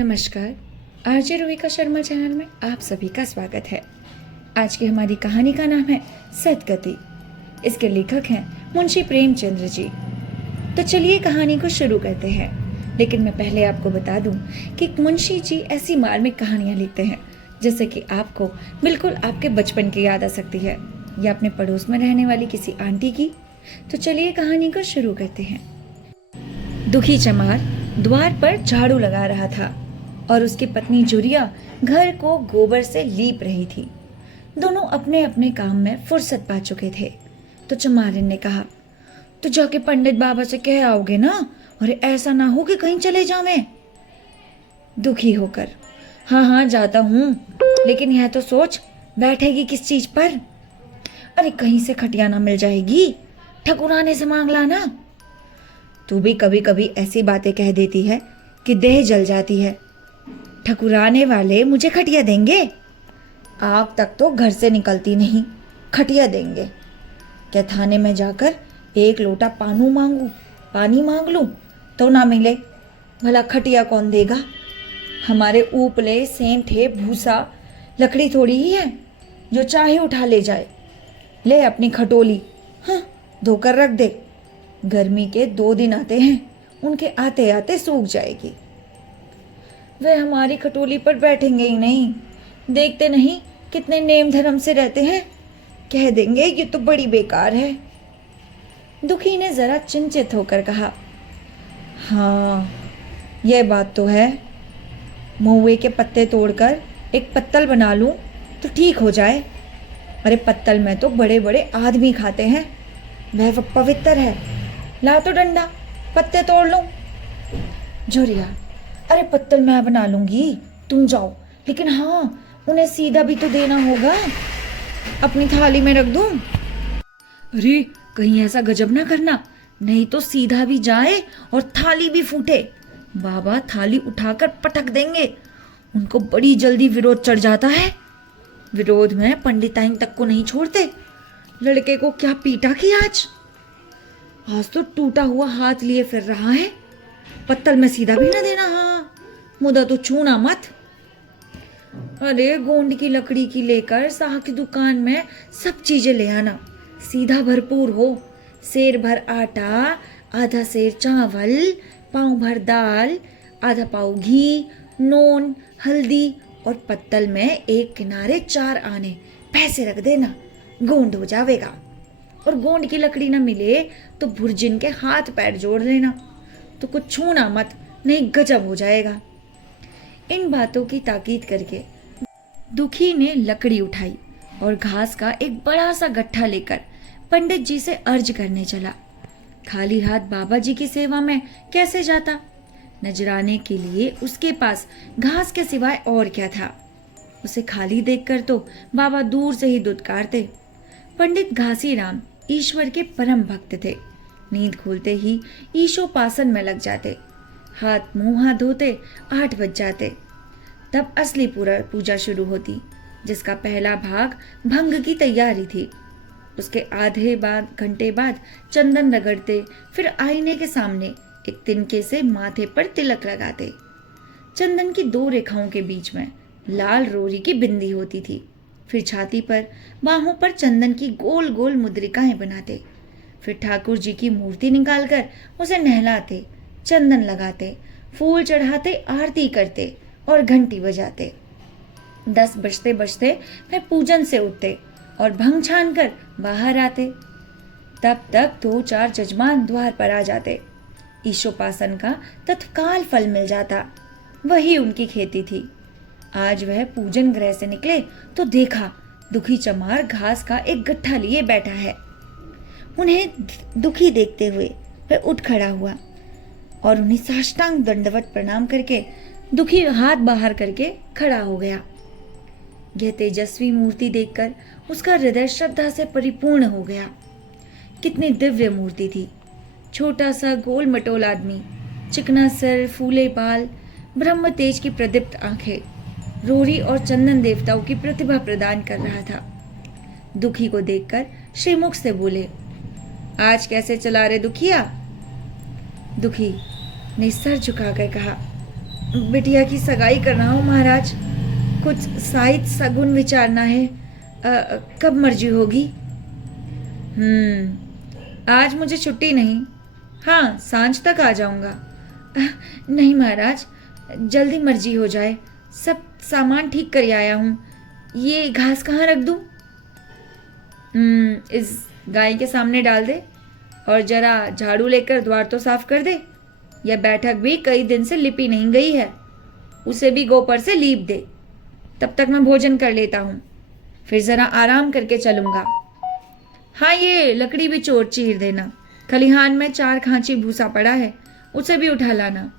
नमस्कार। RJ रोहिका Sharma channel में आप सभी का स्वागत है। आज की हमारी कहानी का नाम है सदगति। इसके लेखक हैं मुंशी प्रेमचंद्र जी। तो चलिए कहानी को शुरू करते हैं। लेकिन मैं पहले आपको बता दूं कि मुंशी जी ऐसी मार्मिक कहानियां लिखते हैं जिससे कि आपको बिल्कुल आपके बचपन की याद आ सकती है या अपने पड़ोस में रहने वाली किसी आंटी की। तो चलिए कहानी को शुरू करते हैं। दुखी चमार द्वार पर झाड़ू लगा रहा था और उसकी पत्नी जुरिया घर को गोबर से लीप रही थी। दोनों अपने अपने काम में फुर्सत पा चुके थे। तो चमारिन ने कहा, तो जाके पंडित बाबा से कह आओगे ना, और ऐसा ना हो कि कहीं चले जावें। दुखी होकर, हाँ हाँ जाता हूँ, लेकिन यह तो सोच बैठेगी किस चीज पर। अरे कहीं से खटिया ना मिल जाएगी, ठकुराने से मांग लाना। तू भी कभी कभी ऐसी बातें कह देती है कि देह जल जाती है। ठकुराने वाले मुझे खटिया देंगे? आग तक तो घर से निकलती नहीं, खटिया देंगे क्या? थाने में जाकर एक लोटा पानी मांग लूं तो ना मिले, भला खटिया कौन देगा? हमारे ऊपले सेंठे भूसा लकड़ी थोड़ी ही है जो चाहे उठा ले जाए। ले अपनी खटोली, हाँ धोकर रख दे। गर्मी के 2 दिन आते हैं, उनके आते आते सूख जाएगी। वे हमारी खटोली पर बैठेंगे ही नहीं, देखते नहीं कितने नेम धर्म से रहते हैं। कह देंगे ये तो बड़ी बेकार है। दुखी ने जरा चिंतित होकर कहा, हाँ यह बात तो है। महुए के पत्ते तोड़कर एक पत्तल बना लूं तो ठीक हो जाए। अरे पत्तल में तो बड़े बड़े आदमी खाते हैं, वह पवित्र है। ला तो डंडा, पत्ते तोड़ लूं। जुरिया, अरे पत्तल मैं बना लूंगी, तुम जाओ। लेकिन हाँ उन्हें सीधा भी तो देना होगा, अपनी थाली में रख दूं? अरे कहीं ऐसा गजब ना करना, नहीं तो सीधा भी जाए और थाली भी फूटे। बाबा थाली उठाकर पटक देंगे। उनको बड़ी जल्दी विरोध चढ़ जाता है। विरोध में पंडिताइन तक को नहीं छोड़ते। लड़के को क्या पीटा कि आज तो टूटा हुआ हाथ लिए फिर रहा है। पत्तल में सीधा भी ना देना, हाँ मुदा तो छूना मत। अरे गोंड की लकड़ी की लेकर साह की दुकान में सब चीजें ले आना, सीधा भरपूर हो। सेर भर आटा, आधा सेर चावल, पाँव भर दाल, आधा पाव घी, नून, हल्दी और पत्तल में एक किनारे 4 आने पैसे रख देना, गोंड हो जाएगा। और गोंड की लकड़ी न मिले तो भुर्जिन के हाथ पैर जोड़ लेना, तो कुछ छूना मत, नहीं गजब हो जाएगा। इन बातों की ताकीद करके दुखी ने लकड़ी उठाई और घास का एक बड़ा सा गट्ठा लेकर पंडित जी से अर्ज करने चला। खाली हाथ बाबा जी की सेवा में कैसे जाता? नजराने के लिए उसके पास घास के सिवाय और क्या था? उसे खाली देखकर तो बाबा दूर से ही दुत्कारते। पंडित घासीराम ईश्वर के परम भक्त थे। नींद खुलते ही ईशोपासन में लग जाते। हाथ मुंह हाथ धोते 8 बज जाते। तब असली पूजा शुरू होती, जिसका पहला भाग भंग की तैयारी थी। उसके आधे घंटे बाद चंदन रगड़ते, फिर आईने के सामने एक तिनके से माथे पर तिलक लगाते। चंदन की 2 रेखाओं के बीच में लाल रोरी की बिंदी होती थी। फिर छाती पर, बाहों पर चंदन की गोल गोल मुद्रिकाएं बनाते। फिर ठाकुर जी की मूर्ति निकालकर उसे नहलाते, चंदन लगाते, फूल चढ़ाते, आरती करते और घंटी बजाते। 10 बजते बजते वे पूजन से उठते और भंग छान कर बाहर आते। तब तक 2-4 जजमान द्वार पर आ जाते। ईशोपासन का तत्काल फल मिल जाता। वही उनकी खेती थी। आज वह पूजन गृह से निकले तो देखा दुखी चमार घास का एक गट्ठा लिए बैठा है। उन्हें दुखी देखते हुए वह उठ खड़ा हुआ और उन्हें साष्टांग दंडवत प्रणाम करके दुखी हाथ बाहर करके खड़ा हो गया। यह तेजस्वी मूर्ति देखकर उसका हृदय श्रद्धा से परिपूर्ण हो गया। कितनी दिव्य मूर्ति थी। छोटा सा गोल मटोल आदमी, चिकना सर, फूले बाल, ब्रह्म तेज की प्रदीप्त आंखें, रोरी और चंदन देवताओं की प्रतिभा प्रदान कर रहा था। दुखी को देखकर श्रीमुख से बोले, आज कैसे चला रे दुखिया? दुखी ने सर झुकाकर कहा, बिटिया की सगाई कर रहा हूँ महाराज। कुछ साइत सगुन विचारना है। कब मर्जी होगी? आज मुझे छुट्टी नहीं। हाँ, सांझ तक आ जाऊंगा। नहीं महाराज, जल्दी मर्जी हो जाए। सब सामान ठीक कर आया हूँ। ये घास कहाँ रख दूँ? इस गाय के सामने डाल दे और जरा झाड़ू लेकर द्वार तो साफ कर दे। यह बैठक भी कई दिन से लिपी नहीं गई है, उसे भी गोपर से लीप दे। तब तक मैं भोजन कर लेता हूँ, फिर जरा आराम करके चलूंगा। हाँ, ये लकड़ी भी चीर देना। खलिहान में 4 खांची भूसा पड़ा है, उसे भी उठा लाना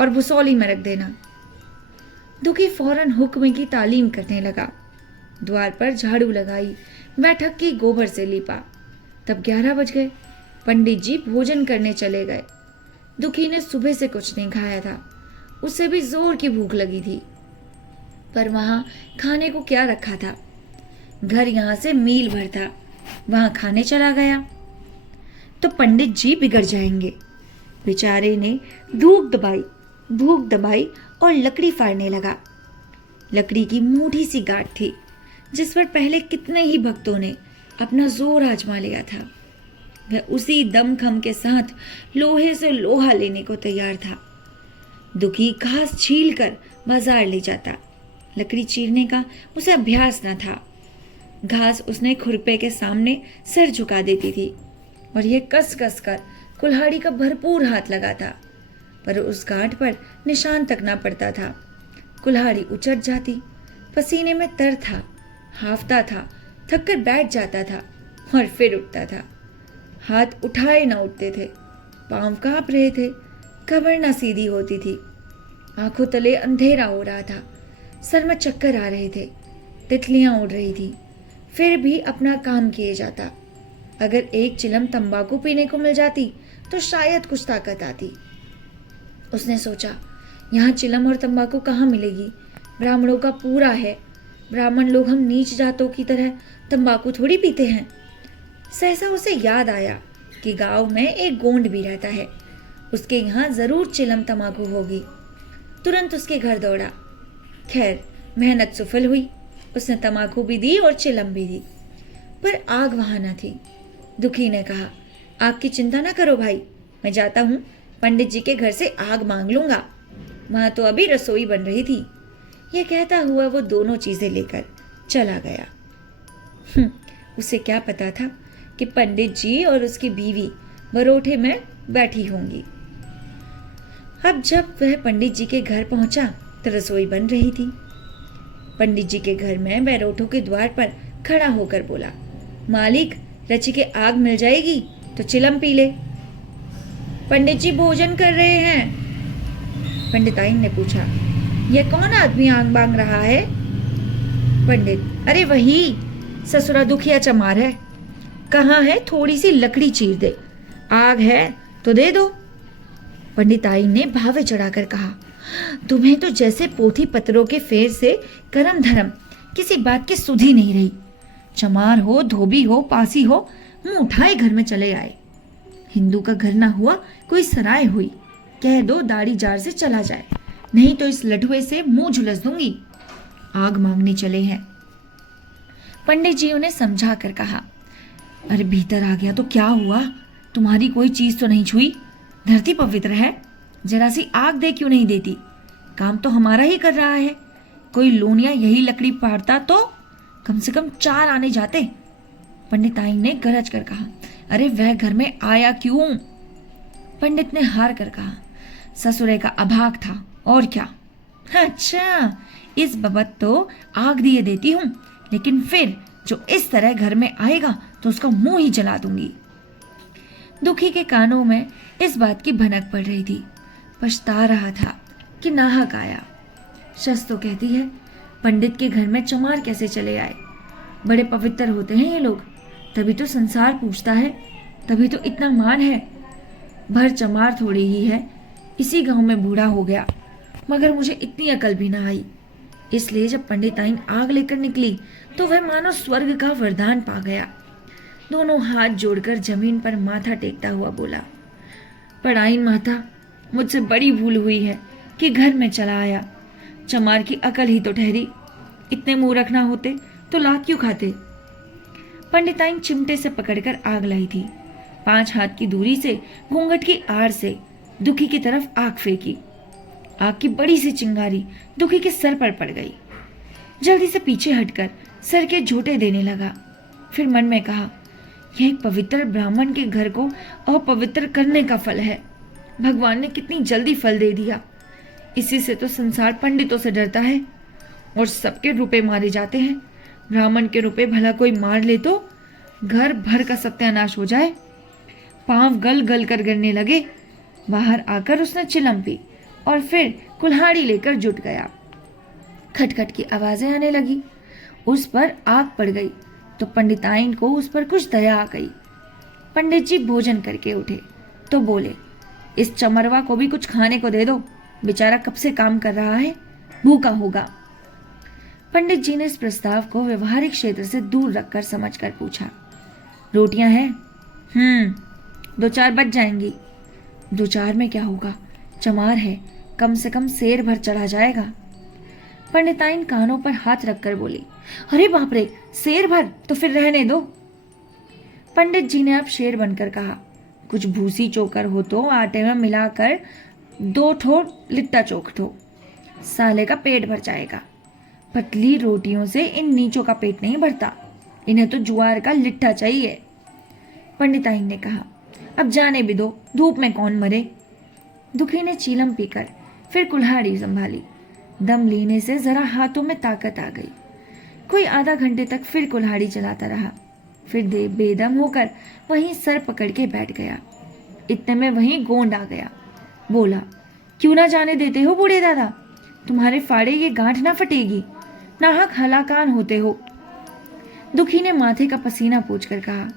और भुसौली में रख देना। दुखी फौरन हुक्म की तालीम करने लगा। द्वार पर झाड़ू लगाई, बैठक की गोबर से लीपा। तब 11 बज गए। पंडित जी भोजन करने चले गए। दुखी ने सुबह से कुछ नहीं खाया था, उसे भी जोर की भूख लगी थी, पर वहां खाने को क्या रखा था? घर यहां से मील भर था, वहां खाने चला गया तो पंडित जी बिगड़ जाएंगे। बेचारे ने भूख दबाई और लकड़ी फाड़ने लगा। लकड़ी की मोटी सी गांठ थी, जिस पर पहले कितने ही भक्तों ने अपना जोर आजमा लिया था। वह उसी दमखम के साथ लोहे से लोहा लेने को तैयार था। दुखी घास छील कर बाजार ले जाता। लकड़ी चीरने का उसे अभ्यास न था। घास उसने खुरपे के सामने सिर झुका देती थी और यह कस कस कर कुल्हाड़ी का भरपूर हाथ लगाता, पर उस गांठ पर निशान तक ना पड़ता था। कुल्हाड़ी उचट जाती, पसीने में तर था, हाफता था, थक कर बैठ जाता था और फिर उठता था। हाथ उठाए ना उठते थे, पांव कांप रहे थे, कमर ना सीधी होती थी, आंखों तले अंधेरा हो रहा था, सर में चक्कर आ रहे थे, तितलियां उड़ रही थी, फिर भी अपना काम किए जाता। अगर एक चिलम तंबाकू पीने को मिल जाती तो शायद कुछ ताकत आती। उसने सोचा, यहाँ चिलम और तंबाकू कहाँ मिलेगी? ब्राह्मणों का पूरा है। ब्राह्मण लोग हम नीच जातों की तरह तंबाकू थोड़ी पीते हैं। सहसा उसे याद आया कि गांव में एक गोंड भी रहता है, उसके यहाँ जरूर चिलम तंबाकू होगी। तुरंत उसके घर दौड़ा। खैर, मेहनत सफल हुई। उसने तंबाकू भी दी और चिलम भी दी, पर आग वहां न थी। दुखी ने कहा, आग की चिंता ना करो भाई, मैं जाता हूँ, पंडित जी के घर से आग मांग लूंगा। वहां तो अभी रसोई बन रही थी। यह कहता हुआ वो दोनों चीजें लेकर चला गया। उसे क्या पता था कि पंडित जी और उसकी बीवी बरोठे में बैठी होंगी। अब जब वह पंडित जी के घर पहुंचा तो रसोई बन रही थी। पंडित जी के घर में बैरोठों के द्वार पर खड़ा होकर बोला, मालिक, रची के आग मिल जाएगी तो चिलम पी ले। पंडित जी भोजन कर रहे हैं। पंडिताइन ने पूछा, यह कौन आदमी आग मांग रहा है? पंडित, अरे वही ससुरा दुखिया चमार है। कहाँ है? थोड़ी सी लकड़ी चीर दे। आग है तो दे दो। पंडिताइन ने भावे चढ़ाकर कहा, तुम्हें तो जैसे पोथी पत्रों के फेर से करम धर्म किसी बात की सुधी नहीं रही। चमार हो, धोबी हो, पासी हो, मुंह उठाए घर में चले आए। हिंदू का घर ना हुआ कोई सराय हुई, कह दो दाढ़ी जार से चला जाए, नहीं तो इस लठुए से मुंह झुलस दूंगी। आग मांगने चले हैं। पंडित जी उन्हें समझा कर कहा, अरे भीतर आ गया तो क्या हुआ? तुम्हारी कोई चीज तो नहीं छुई? धरती पवित्र है, जरा सी आग दे क्यों नहीं देती? काम तो हमारा ही कर रहा है। कोई लोनिया यही लकड़ी पाड़ता तो कम से कम 4 आने जाते। पंडिताइन ने गरज कर कहा, अरे वह घर में आया क्यों? पंडित ने हार कर कहा, ससुरे का अभाग था और क्या। अच्छा, इस बबत तो आग दिए देती हूँ, लेकिन फिर जो इस तरह घर में आएगा तो उसका मुंह ही जला दूंगी। दुखी के कानों में इस बात की भनक पड़ रही थी। पछता रहा था कि नाहक आया। शस तो कहती है, पंडित के घर में चमार कैसे चले आए? बड़े पवित्र होते हैं ये लोग, तभी तो संसार पूछता है, तभी तो इतना मान है। भर चमार थोड़ी ही है, इसी गांव में बूढ़ा हो गया, मगर मुझे इतनी अकल भी ना आई। इसलिए जब पंडिताइन आग लेकर निकली तो वह मानो स्वर्ग का वरदान पा गया। दोनों हाथ जोड़कर जमीन पर माथा टेकता हुआ बोला, पढ़ाइन माता, मुझसे बड़ी भूल हुई है, कि घर में चला आया। चमार की अकल ही तो ठहरी, इतने मूर्ख ना होते तो लात क्यों खाते। पंडिताइन चिमटे से पकड़कर आग लाई थी। 5 हाथ की दूरी से घूंघट की आड़ से दुखी की तरफ आग फेंकी। आग की बड़ी सी चिंगारी दुखी के सर पर पड़ गई। जल्दी से पीछे हटकर सर के झोंटे देने लगा। फिर मन में कहा, यह एक पवित्र ब्राह्मण के घर को अपवित्र करने का फल है। भगवान ने कितनी जल्दी फल दे दिया। इसी से तो संसार पंडितों से डरता है और सबके रुपए मारे जाते हैं। ब्राह्मण के रुपए भला कोई मार ले तो घर भर का सत्यानाश हो जाए। पांव गल गल कर गिरने लगे। बाहर आकर उसने चिलम पी और फिर कुल्हाड़ी लेकर जुट गया। खटखट की आवाजें आने लगी। उस पर आग पड़ गई तो पंडिताइन को उस पर कुछ दया आ गई। पंडित जी भोजन करके उठे तो बोले, इस चमरवा को भी कुछ खाने को दे दो, बेचारा कब से काम कर रहा है, भूखा होगा। पंडित जी ने इस प्रस्ताव को व्यवहारिक क्षेत्र से दूर रखकर समझकर पूछा, रोटियां हैं? 2-4 बच जाएंगी। 2-4 में क्या होगा, चमार है, कम से कम सेर भर चढ़ा जाएगा। पंडिताइन कानों पर हाथ रखकर बोली, अरे बाप रे, शेर भर तो फिर रहने दो। पंडित जी ने अब शेर बनकर कहा, कुछ भूसी चोकर हो तो आटे में मिलाकर 2 ठो लिट्टा चोख दो, साले का पेट भर जाएगा। पतली रोटियों से इन नीचों का पेट नहीं भरता, इन्हें तो ज्वार का लिट्टा चाहिए। पंडिताइन ने कहा, अब जाने भी दो, धूप में कौन मरे। दुखी ने चीलम पीकर फिर कुल्हाड़ी संभाली। दम लेने से जरा हाथों में ताकत आ गई। कोई आधा घंटे तक फिर कुल्हाड़ी चलाता रहा। फिर बेदम होकर वहीं सर पकड़ के बैठ गया। इतने में वहीं गोंड आ गया। बोला, क्यों ना जाने देते हो बूढ़े दादा, तुम्हारे फाड़े ये गांठ ना फटेगी, नाहक हलाकान होते हो। दुखी ने माथे का पसीना पोंछकर कहा,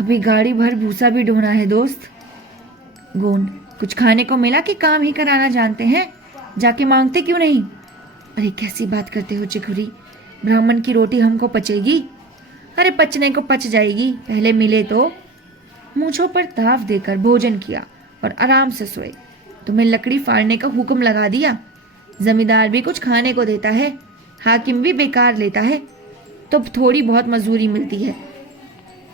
अभी गाड़ी भर भूसा भी ढोना है दोस्त। गोंड, कुछ खाने को मिला कि काम ही कराना जानते हैं, जाके मांगते क्यों नहीं। अरे कैसी बात करते हो चिखुरी, ब्राह्मण की रोटी हमको पचेगी? अरे पचने को पच जाएगी, पहले मिले तो। मूंछों पर ताव देकर भोजन किया और आराम से सोए। तुम्हें लकड़ी फाड़ने का हुक्म लगा दिया। जमींदार भी कुछ खाने को देता है, हाकिम भी बेकार लेता है, तो थोड़ी बहुत मजदूरी मिलती है।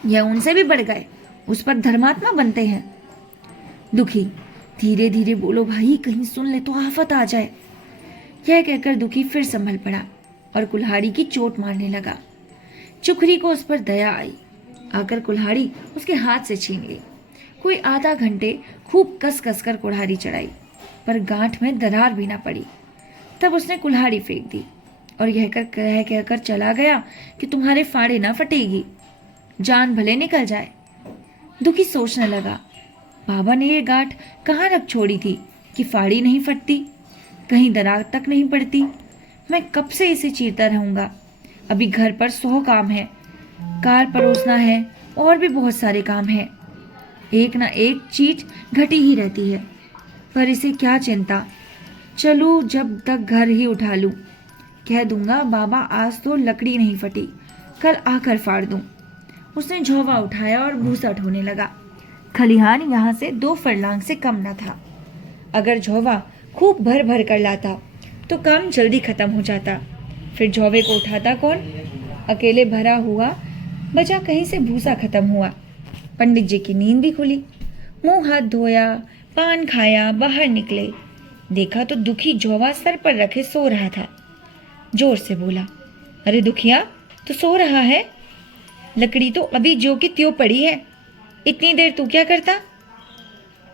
यह उनसे भी बढ़ गए, उस पर धर्मात्मा बनते हैं। दुखी, धीरे धीरे बोलो भाई, कहीं सुन ले तो आफत आ जाए। यह कहकर दुखी फिर संभल पड़ा और कुल्हाड़ी की चोट मारने लगा। चुखरी को उस पर दया आई, आकर कुल्हाड़ी उसके हाथ से छीन ली। कोई आधा घंटे खूब कस कस कर कुल्हाड़ी चढ़ाई, पर गांठ में दरार भी ना पड़ी। तब उसने कुल्हाड़ी फेंक दी और यह कहकर चला गया कि तुम्हारे फाड़े ना फटेगी, जान भले निकल जाए। दुखी सोचने लगा, बाबा ने ये गांठ कहाँ रख छोड़ी थी कि फाड़ी नहीं फटती, कहीं दरार तक नहीं पड़ती। मैं कब से इसे चीरता रहूंगा। अभी घर पर 100 काम है, कार परोसना है और भी बहुत सारे काम हैं। एक ना एक चीज घटी ही रहती है, पर इसे क्या चिंता। चलूं जब तक घर ही उठा लूं। कह दूंगा बाबा आज तो लकड़ी नहीं फटी, कल आकर फाड़ दूं। उसने झोवा उठाया और भूसा ढोने लगा। खलिहान यहाँ से 2 फरलांग से कम न था। अगर झोवा खूब भर भर कर लाता तो काम जल्दी खत्म हो जाता। फिर झोवे को उठाता कौन? अकेले भरा हुआ बचा कहीं से भूसा खत्म हुआ। पंडित जी की नींद भी खुली। मुंह हाथ धोया, पान खाया, बाहर निकले। देखा तो दुखी झोवा सर पर रखे सो रहा था। जोर से बोला, अरे दुखिया, तो सो रहा है? लकड़ी तो अभी जो की त्यों पड़ी है, इतनी देर तू क्या करता?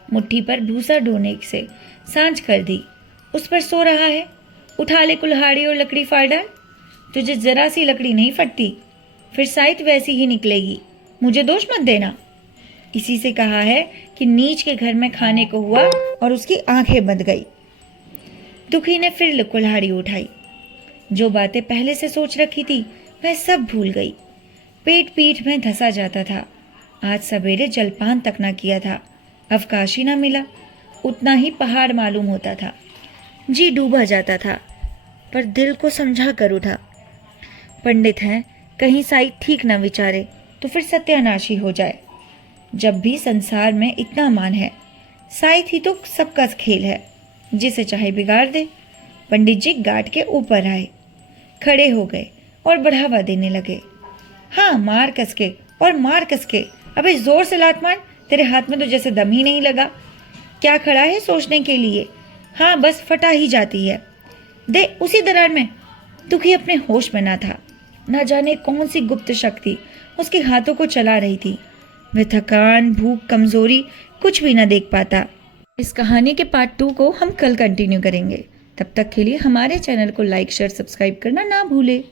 मुट्ठी पर भूसा ढोने से सांझ कर दी, उस पर सो रहा है। उठा ले कुल्हाड़ी और लकड़ी फाड़ डाल। तुझे जरा सी लकड़ी नहीं फटती, फिर साइत वैसी ही निकलेगी। मुझे दोष मत देना। इसी से कहा है कि नीच के घर में खाने को हुआ और उसकी आंखें बंद गई। दुखी ने फिर कुल्हाड़ी उठाई। जो बातें पहले से सोच रखी थी वह सब भूल गई। पेट पीठ में धंसा जाता था। आज सवेरे जलपान तक ना किया था, अवकाश ही ना मिला। उतना ही पहाड़ मालूम होता था। जी डूबा जाता था, पर दिल को समझा कर उठा। पंडित हैं, कहीं साई ठीक ना विचारे तो फिर सत्यानाशी हो जाए। जब भी संसार में इतना मान है, साई थी तो सबका खेल है। जिसे चाहे बिगाड़ दे। पंडित जी गार्ड के ऊपर आए, खड़े हो गए और बढ़ावा देने लगे। हाँ, मार कसके और मार कसके, अबे जोर से लात मार, तेरे हाथ में तो जैसे दम ही नहीं लगा। क्या खड़ा है सोचने के लिए? हाँ, बस फटा ही जाती है। दे उसी दरार में। दुखी अपने होश में ना था। ना जाने कौन सी गुप्त शक्ति उसके हाथों को चला रही थी। वह थकान, भूख, कमजोरी कुछ भी ना देख पाता। इस कहानी के पार्ट 2 को हम कल कंटिन्यू करेंगे। तब तक के लिए हमारे चैनल को लाइक, शेयर, सब्सक्राइब करना ना भूले।